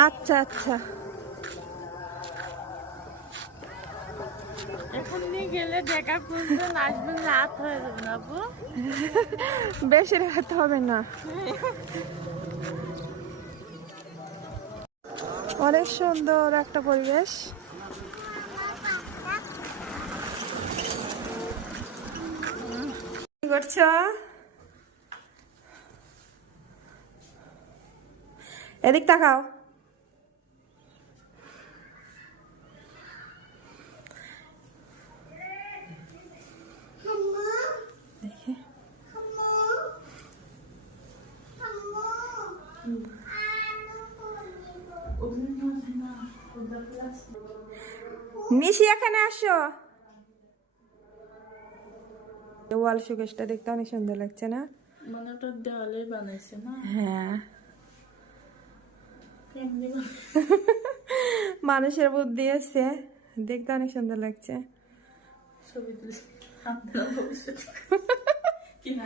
আচ্ছা আচ্ছা, এখন নিয়ে গেলে দেখা করতে আসবেন, রাত হয়ে যাবে না আপু? বেশি রাত হবে না, অনেক সুন্দর একটা পরিবেশ। কি করছো? এদিক তাকাও। দেখি নিশি, এখানে আসো। ওয়াল শোকেসটা দেখতে অনেক সুন্দর লাগছে না? মানে ওটা দেওয়ালে বানাইছে না? হ্যাঁ, কেমনি মানুষের বুদ্ধি আছে, দেখতে অনেক সুন্দর লাগছে। ছবি তুলছে আপনারা ভবিষ্যতে কিনা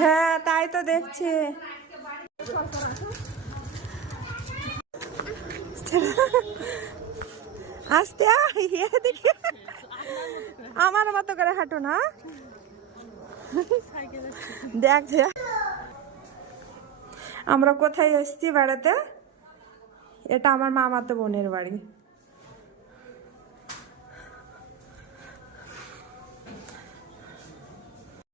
হ্যাঁ, তাই তো দেখছি। আস্তে এদিকে, আমার মতো করে হাঁটো না। দেখ যে আমরা কোথায় এসেছি বেড়াতে, এটা আমার মামাতো বোনের বাড়ি।